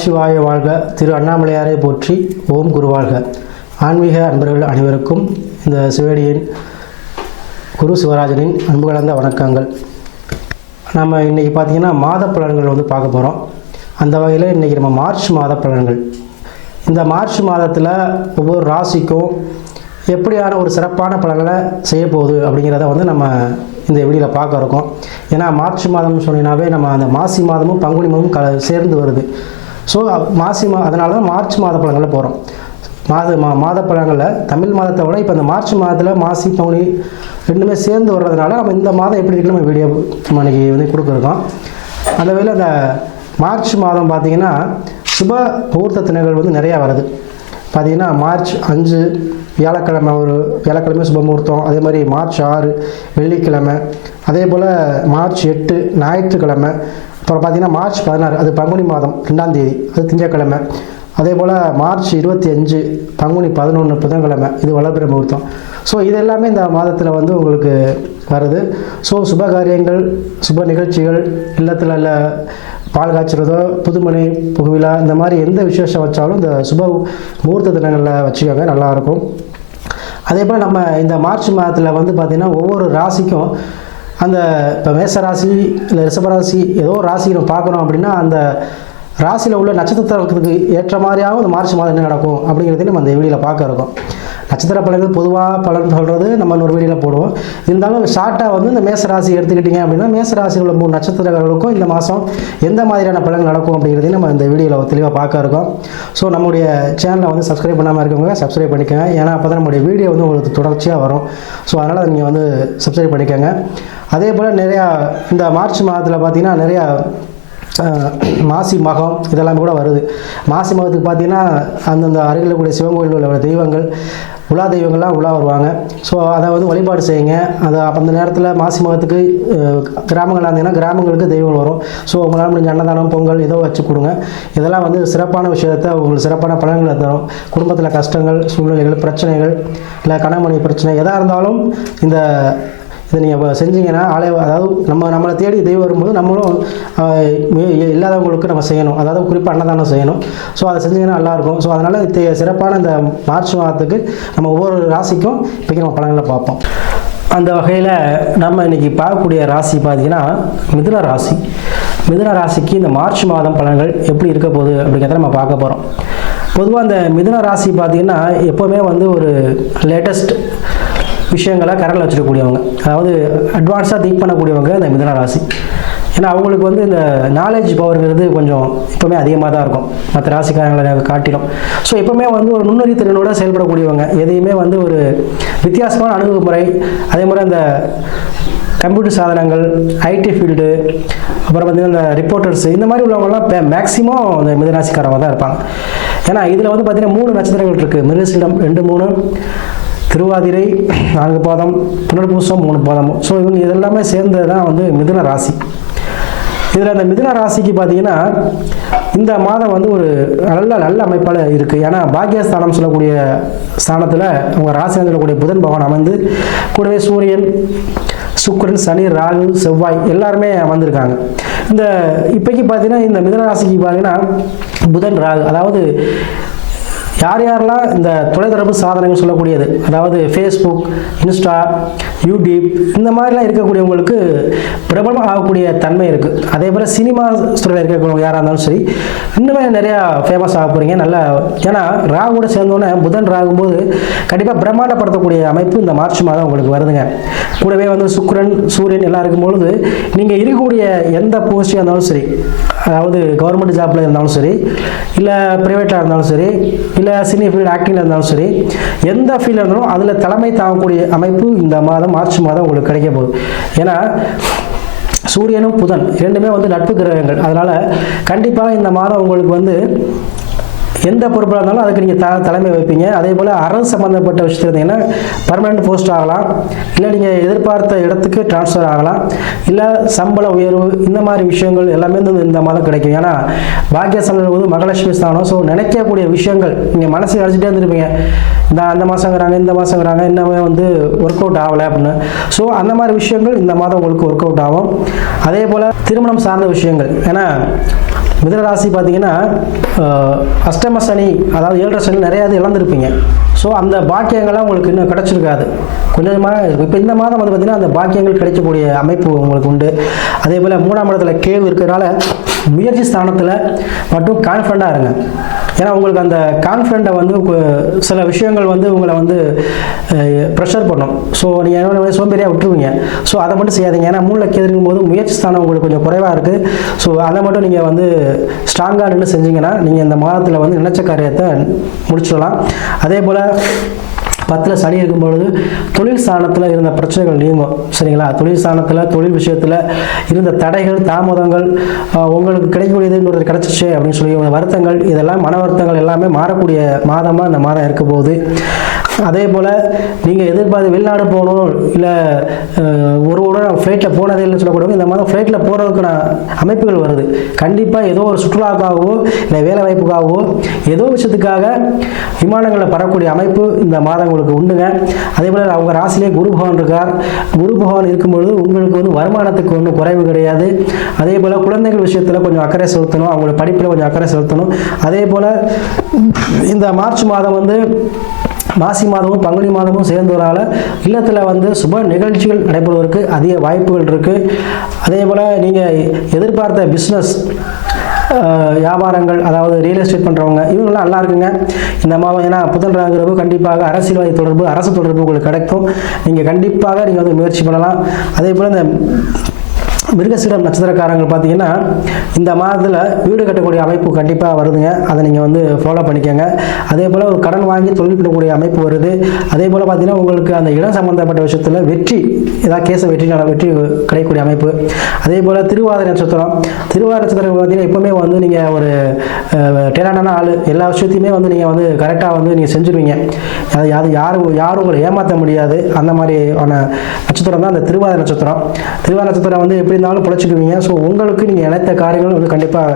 நமசிவாய வாழ்க. திரு அண்ணாமலையாரை போற்றி. ஓம் குருவாழ்க. ஆன்மீக அன்பர்கள் அனைவருக்கும் இந்த சிவடியின் குரு சிவராஜனின் அன்பு கலந்த வணக்கங்கள். நம்ம இன்றைக்கி பார்த்திங்கன்னா மாத பலன்கள் பார்க்க போகிறோம். அந்த வகையில் இன்றைக்கி நம்ம மார்ச் மாத பலன்கள். இந்த மார்ச் மாதத்தில் ஒவ்வொரு ராசிக்கும் எப்படியான ஒரு சிறப்பான பலன்களை செய்ய போகுது அப்படிங்கிறத நம்ம இந்த வீடியோவில் பார்க்க இருக்கோம். ஏன்னா மார்ச் மாதம்னு சொன்னீங்கன்னாவே நம்ம அந்த மாசி மாதமும் பங்குனி மாதமும் சேர்ந்து வருது. ஸோ அதனால தான் மார்ச் மாத பலன்களில் போகிறோம். மாத பலன்களில் தமிழ் மாதத்தை விட இப்போ இந்த மார்ச் மாதத்தில் மாசி பங்குனி ரெண்டுமே சேர்ந்து வர்றதுனால நம்ம இந்த மாதம் எப்படி இருக்குன்னு நம்ம வீடியோ நம்ம இன்றைக்கி கொடுக்குறோம். அந்த வகையில் அந்த மார்ச் மாதம் பார்த்திங்கன்னா சுப முகூர்த்த தினங்கள் நிறையா வருது. பார்த்திங்கன்னா மார்ச் 5 வியாழக்கிழமை, ஒரு வியாழக்கிழமை சுப முகூர்த்தம். அதே மாதிரி மார்ச் 6 வெள்ளிக்கிழமை. அதே போல் மார்ச் 8 ஞாயிற்றுக்கிழமை. அப்புறம் பார்த்திங்கன்னா மார்ச் 16 அது பங்குனி மாதம் 2ஆம் தேதி, அது திங்கட்கிழமை. அதே போல் மார்ச் 25 பங்குனி 11 புதன்கிழமை, இது வளர்பிறை முகூர்த்தம். ஸோ இது எல்லாமே இந்த மாதத்தில் உங்களுக்கு வருது. ஸோ சுப காரியங்கள், சுப நிகழ்ச்சிகள், இல்லத்தில் இல்லை பால் காய்ச்சறதோ, புதுமனை புகுவிழா, இந்த மாதிரி எந்த விசேஷம் வச்சாலும் இந்த சுப முகூர்த்த தினங்களில் வச்சுக்கோங்க, நல்லாயிருக்கும். அதே போல் நம்ம இந்த மார்ச் மாதத்தில் பார்த்திங்கன்னா ஒவ்வொரு ராசிக்கும் அந்த இப்போ மேச ராசி இல்லை ரிஷபராசி ஏதோ ராசி நம்ம பார்க்குறோம் அப்படின்னா அந்த ராசியில் உள்ள நட்சத்திரத்துக்கு ஏற்ற மாதிரியாகவும் இந்த மார்ச் மாதம் என்ன நடக்கும் அப்படிங்கிறதையும் நம்ம அந்த வீடியோவில் பார்க்க இருக்கோம். நட்சத்திர பலன்கள் பொதுவாக பலன் சொல்கிறது நம்ம ஒரு வீடியோவில் போடுவோம். இருந்தாலும் ஷார்ட்டாக இந்த மேச ராசி எடுத்துக்கிட்டிங்க அப்படின்னா மேச ராசியில் உள்ள 3 நட்சத்திரங்களுக்கும் இந்த மாதம் எந்த மாதிரியான பலன்கள் நடக்கும் அப்படிங்கிறதையும் நம்ம இந்த வீடியோவில் தெளிவாக பார்க்க இருக்கோம். ஸோ நம்முடைய சேனலை சப்ஸ்கிரைப் பண்ணாமல் இருக்கவங்க சப்ஸ்கிரைப் பண்ணிக்கோங்க. ஏன்னா அப்போ தான் நம்முடைய வீடியோ உங்களுக்கு தொடர்ச்சியாக வரும். ஸோ அதனால் நீங்கள் சப்ஸ்கிரைப் பண்ணிக்கோங்க. அதே போல் நிறையா இந்த மார்ச் மாதத்தில் பார்த்திங்கன்னா நிறையா மாசி மகம் இதெல்லாம் கூட வருது. மாசி மகத்துக்கு பார்த்திங்கன்னா அந்தந்த அருகில் கூடிய சிவன் கோயிலில் உள்ள தெய்வங்கள், உலா தெய்வங்கள்லாம் உலா வருவாங்க. ஸோ அதை வழிபாடு செய்யுங்க. அதை அந்த நேரத்தில் மாசி மகத்துக்கு கிராமங்களாக இருந்தீங்கன்னா கிராமங்களுக்கு தெய்வங்கள் வரும். ஸோ உங்களால் முடிஞ்ச அன்னதானம், பொங்கல் ஏதோ வச்சு கொடுங்க. இதெல்லாம் சிறப்பான விஷயத்தை உங்களுக்கு சிறப்பான பலன்களை தரும். குடும்பத்தில் கஷ்டங்கள், சூழ்நிலைகள், பிரச்சனைகள், இல்லை கணவன் பிரச்சனை எதாக இருந்தாலும் இதை நீங்கள் செஞ்சீங்கன்னா அதாவது நம்மளை தேடி தெய்வம் வரும்போது நம்மளும் இல்லாதவங்களுக்கு நம்ம செய்யணும். அதாவது குறிப்பாக அன்னதானம் செய்யணும். ஸோ அதை செஞ்சிங்கன்னா நல்லாயிருக்கும். ஸோ அதனால் சிறப்பான இந்த மார்ச் மாதத்துக்கு நம்ம ஒவ்வொரு ராசிக்கும் இப்போக்கி நம்ம பலன்களை பார்ப்போம். அந்த வகையில் நம்ம இன்றைக்கி பார்க்கக்கூடிய ராசி பார்த்திங்கன்னா மிதுன ராசி. மிதுன ராசிக்கு இந்த மார்ச் மாதம் பலன்கள் எப்படி இருக்க போகுது அப்படிங்கிறத நம்ம பார்க்க போகிறோம். பொதுவாக இந்த மிதுன ராசி பார்த்திங்கன்னா எப்போவுமே ஒரு லேட்டஸ்ட் விஷயங்களை கரண்டில் வச்சுருக்கக்கூடியவங்க, அதாவது அட்வான்ஸாக திங்க் பண்ணக்கூடியவங்க இந்த மிதுன ராசி. ஏன்னா அவங்களுக்கு இந்த நாலேஜ் பவருங்கிறது கொஞ்சம் எப்போவுமே அதிகமாக தான் இருக்கும் மற்ற ராசிக்காரங்களை காட்டிலும். ஸோ எப்போவுமே ஒரு நுண்ணறி திறனோட செயல்படக்கூடியவங்க, எதையுமே ஒரு வித்தியாசமான அணுகுமுறை, அதே மாதிரி அந்த கம்ப்யூட்டர் சாதனங்கள், ஐடி ஃபீல்டு, அப்புறம் பார்த்திங்கன்னா இந்த ரிப்போர்ட்டர்ஸ், இந்த மாதிரி உள்ளவங்கலாம் மேக்ஸிமம் இந்த மிதுனராசிக்காரங்க தான் இருப்பாங்க. ஏன்னா இதில் பார்த்திங்கன்னா 3 நட்சத்திரங்கள் இருக்குது. மிருகசீரிடம் 2, 3, திருவாதிரை 4 பாதம், புனர்பூசம் 3 பாதமும். ஸோ இதெல்லாமே சேர்ந்தது தான் மிதுன ராசி. இதில் அந்த மிதுன ராசிக்கு பார்த்தீங்கன்னா இந்த மாதம் ஒரு நல்ல அமைப்பால் இருக்குது. ஏன்னா பாக்கியஸ்தானம் சொல்லக்கூடிய ஸ்தானத்தில் அவங்க ராசியில் சொல்லக்கூடிய புதன் பகவான் அமர்ந்து, கூடவே சூரியன், சுக்கிரன், சனி, ராகு, செவ்வாய் எல்லாருமே அமர்ந்திருக்காங்க. இந்த இப்போக்கி பார்த்தீங்கன்னா இந்த மிதுன ராசிக்கு பார்த்தீங்கன்னா புதன், ராகு, அதாவது யாரெல்லாம் இந்த தொலைத்தொடர்பு சாதனங்கள் சொல்லக்கூடியது, அதாவது ஃபேஸ்புக், இன்ஸ்டா, யூடியூப் இந்த மாதிரிலாம் இருக்கக்கூடியவங்களுக்கு பிரபலம் ஆகக்கூடிய தன்மை இருக்குது. அதே போல் சினிமா துறையில் இருக்கக்கூடியவங்க யாராக இருந்தாலும் சரி இன்னுமே நிறையா ஃபேமஸ் ஆக போகிறீங்க. நல்லா, ஏன்னா ராகுவோட சேர்ந்தோன்னே புதன் ராகும்போது கண்டிப்பாக பிரம்மாண்டப்படுத்தக்கூடிய அமைப்பு இந்த மார்ச் மாதம் உங்களுக்கு வருதுங்க. கூடவே சுக்கிரன், சூரியன் எல்லாம் இருக்கும்பொழுது நீங்கள் இருக்கக்கூடிய எந்த போஸ்டாக இருந்தாலும் சரி, அதாவது கவர்மெண்ட் ஜாப்பில் இருந்தாலும் சரி, இல்லை ப்ரைவேட்டாக இருந்தாலும் சரி, இல்லை சினி ஃபீல்டு ஆக்டிங்கில் இருந்தாலும் சரி, எந்த ஃபீல்டில் இருந்தாலும் அதில் தலைமை தாங்கக்கூடிய அமைப்பு இந்த மாதம் மார்ச் மாதம் உங்களுக்கு கிடைக்க போகுது. ஏன்னா சூரியனும் புதன் இரண்டுமே நட்பு கிரகங்கள். அதனால் கண்டிப்பாக இந்த மாதம் உங்களுக்கு எந்த பொறுப்பாக இருந்தாலும் அதுக்கு நீங்கள் தலைமை வைப்பீங்க. அதே போல் அரசு சம்மந்தப்பட்ட விஷயத்தில் இருந்தீங்கன்னா பர்மனெண்ட் போஸ்ட் ஆகலாம், இல்லை நீங்கள் எதிர்பார்த்த இடத்துக்கு டிரான்ஸ்ஃபர் ஆகலாம், இல்லை சம்பள உயர்வு, இந்த மாதிரி விஷயங்கள் எல்லாமே இந்த மாதம் கிடைக்கும். ஏன்னா பாக்கியஸ்தானம் மகாலட்சுமி ஸ்தானம். ஸோ நினைக்கக்கூடிய விஷயங்கள் நீங்கள் மனசை அழைச்சிட்டே இருந்துருப்பீங்க, அந்த மாதங்கிறாங்க, இந்த மாதங்கிறாங்க, இன்னமே ஒர்க் அவுட் ஆகலை அப்படின்னு. ஸோ அந்த மாதிரி விஷயங்கள் இந்த மாதம் உங்களுக்கு ஒர்க் அவுட் ஆகும். அதே போல் திருமணம் சார்ந்த விஷயங்கள், ஏன்னா மிதுன ராசி பார்த்தீங்கன்னா அஷ்டம சனி, அதாவது 7.5 சனி நிறையா இழந்திருப்பீங்க. ஸோ அந்த பாக்கியங்கள்லாம் உங்களுக்கு இன்னும் கிடச்சிருக்காது. கொஞ்சமாக இப்போ இந்த மாதம் வந்து பார்த்திங்கன்னா அந்த பாக்கியங்கள் கிடைக்கக்கூடிய அமைப்பு உங்களுக்கு உண்டு. அதே போல் 3ஆம் இடத்துல கேது இருக்கிறதுனால முயற்சி ஸ்தானத்தில் மட்டும் கான்ஃபிடண்ட்டாக இருங்க. ஏன்னா உங்களுக்கு அந்த கான்ஃபிடண்ட்டை வந்து சில விஷயங்கள் வந்து உங்களை வந்து ப்ரெஷர் பண்ணும். ஸோ நீங்கள் என்ன சோம்பேறியாக விட்டுருவீங்க. ஸோ அதை மட்டும் செய்யாதீங்க. ஏன்னா 3ல் கேது இருக்கும்போது முயற்சி ஸ்தானம் உங்களுக்கு கொஞ்சம் குறைவாக இருக்குது. ஸோ அதை மட்டும் நீங்கள் வந்து ஸ்ட்ராங்காக நின்று செஞ்சீங்கன்னா நீங்கள் இந்த மாதத்தில் வந்து நினைச்ச காரியத்தை முடிச்சிடலாம். அதே போல் 10ல் சனி இருக்கும்பொழுது தொழில் ஸ்தானத்தில் இருந்த பிரச்சனைகள் நீங்கும். சரிங்களா? தொழில் ஸ்தானத்தில் தொழில் விஷயத்தில் இருந்த தடைகள், தாமதங்கள், உங்களுக்கு கிடைக்கக்கூடியது இன்னொரு கிடச்சிச்சு அப்படின்னு சொல்லி வருத்தங்கள், இதெல்லாம் மன வருத்தங்கள் எல்லாமே மாறக்கூடிய மாதமாக இந்த மாதம் இருக்க போகுது. அதே போல் நீங்கள் எதிர்பார்த்து வெளிநாடு போகணும், இல்லை ஒரு ஃப்ளைட்டில் போனதே இல்லைன்னு சொல்லக்கூடாது. இந்த மாதம் ஃப்ளைட்டில் போகிறதுக்கான அமைப்புகள் வருது. கண்டிப்பாக ஏதோ ஒரு சுற்றுலாவுக்காகவோ இல்லை வேலை வாய்ப்புக்காகவோ ஏதோ விஷயத்துக்காக விமானங்களில் பரக்கூடிய அமைப்பு இந்த மாதம் உங்களுக்கு உண்டுங்க. அதே போல் அவங்க ராசிலே குரு பகவான் இருக்கார். குரு பகவான் இருக்கும்பொழுது உங்களுக்கு வந்து வருமானத்துக்கு ஒன்றும் குறைவு கிடையாது. அதே போல் குழந்தைகள் விஷயத்தில் கொஞ்சம் அக்கறை செலுத்தணும், அவங்களோட படிப்பில் கொஞ்சம் அக்கறை செலுத்தணும். அதே போல் இந்த மார்ச் மாதம் வந்து மாசி மாதமும் பங்குனி மாதமும் சேர்ந்ததுனால இல்லத்தில் வந்து சுப நிகழ்ச்சிகள் நடைபெறுவதற்கு அதிக வாய்ப்புகள் இருக்குது. அதே போல் நீங்கள் எதிர்பார்த்த பிஸ்னஸ் வியாபாரங்கள், அதாவது ரியல் எஸ்டேட் பண்ணுறவங்க, இவங்களாம் நல்லா இருக்குங்க இந்த மாதம். ஏன்னா புதன் ராகுறவு கண்டிப்பாக அரசியல்வாதி தொடர்பு, அரசு தொடர்பு உங்களுக்கு கிடைக்கும். நீங்கள் கண்டிப்பாக நீங்கள் வந்து முயற்சி பண்ணலாம். அதே போல் இந்த மிருகசீரம் நட்சத்திரக்காரங்கள் பார்த்தீங்கன்னா இந்த மாதத்தில் வீடு கட்டக்கூடிய அமைப்பு கண்டிப்பாக வருதுங்க. அதை நீங்கள் வந்து ஃபாலோ பண்ணிக்கோங்க. அதே போல் ஒரு கடன் வாங்கி தொழில் பண்ணக்கூடிய அமைப்பு வருது. அதே போல் பார்த்தீங்கன்னா உங்களுக்கு அந்த இடம் சம்மந்தப்பட்ட விஷயத்தில் வெற்றி, ஏதாவது கேஸை வெற்றி கிடைக்கக்கூடிய அமைப்பு. அதே போல் திருவாதிரை நட்சத்திரம் பார்த்தீங்கன்னா எப்போவுமே வந்து நீங்கள் ஒரு டேலண்டான ஆள், எல்லா விஷயத்தையுமே வந்து நீங்கள் வந்து கரெக்டாக வந்து நீங்கள் செஞ்சுருவீங்க. அது யாரும் உங்களை ஏமாற்ற முடியாது. அந்த மாதிரியான நட்சத்திரம் தான் அந்த திருவாதிரை நட்சத்திரம். திருவாதிரை நட்சத்திரம் வந்து எப்படி இருந்தாலும் பிழைச்சிக்குவீங்க. ஸோ உங்களுக்கு நீங்கள் நினைத்த காரியங்கள் வந்து கண்டிப்பாக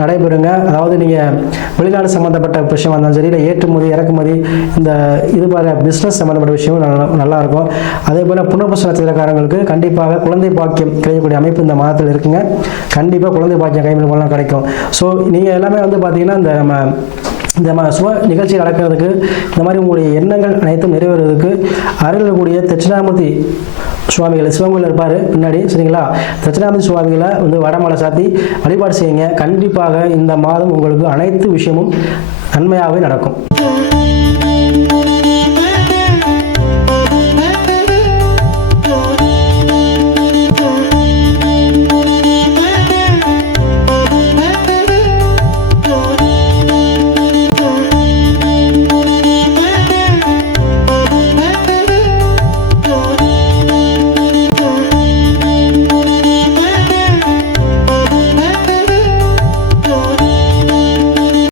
நடைபெறுங்க. அதாவது நீங்கள் வெளிநாடு சம்மந்தப்பட்ட விஷயம் வந்தாலும் சரி, இல்லை ஏற்றுமதி இறக்குமதி, இந்த இது மாதிரி பிஸ்னஸ் சம்மந்தப்பட்ட விஷயம் நல்லாயிருக்கும். அதே போல் புனர்பூச நட்சத்திரக்காரங்களுக்கு கண்டிப்பாக குழந்தை பாக்கியம் கிடைக்கக்கூடிய அமைப்பு இந்த மாதத்தில் இருக்குங்க. கண்டிப்பாக குழந்தை பாக்கியம் கைவிடலாம் கிடைக்கும். ஸோ நீங்கள் எல்லாமே வந்து பார்த்தீங்கன்னா இந்த சுப நிகழ்ச்சி நடக்கிறதுக்கு, இந்த மாதிரி உங்களுடைய எண்ணங்கள் அனைத்தும் நிறைவேறுவதற்கு அருளக்கூடிய தட்சிணாமூர்த்தி சுவாமிகள் சிவங்கோயில் இருப்பார் பின்னாடி. சரிங்களா? தட்சிணாமூர்த்தி சுவாமிகளை வந்து வடமாலை சாத்தி வழிபாடு செய்யுங்க. கண்டிப்பாக இந்த மாதம் உங்களுக்கு அனைத்து விஷயமும் நன்மையாகவே நடக்கும்.